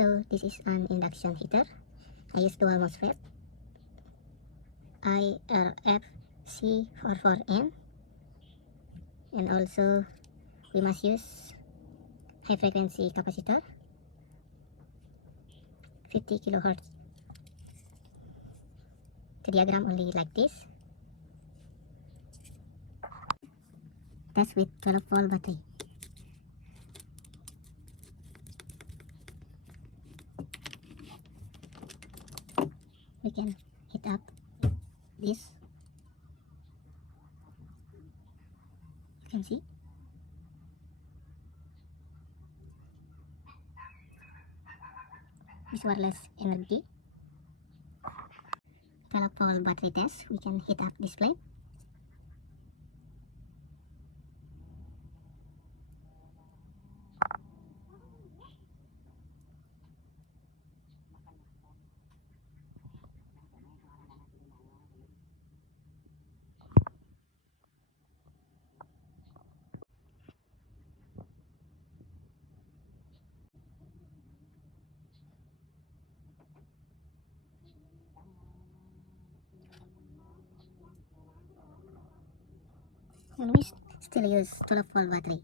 Hello, this is an induction heater. I use dual MOSFET irfz44N, and also we must use high frequency capacitor 50 kilohertz. The diagram only like this. Test with 12-volt battery. We can heat up this. You can see. This wireless energy. 12-volt battery test. We can heat up this plate. And we still use 12-volt battery.